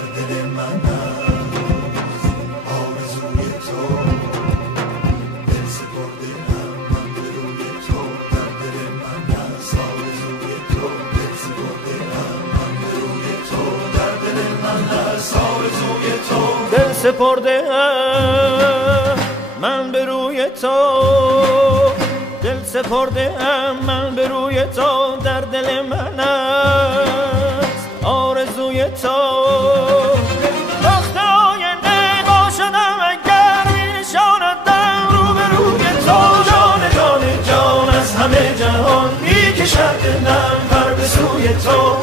در دل من است آرزوی تو، دل سپرده ام من به روی تو، در دل من است آرزوی تو، دل سپرده ام من به روی تو، در دل من است آرزوی تو، دل سپرده ام من به روی تو، دل سپرده ام من به روی تو، در دل من است آرزوی تو. وقت آینده با شدم اگر می نشاندم رو به روی تو، جان جان جان از همه جهان می کشد دلم پر به سوی تو،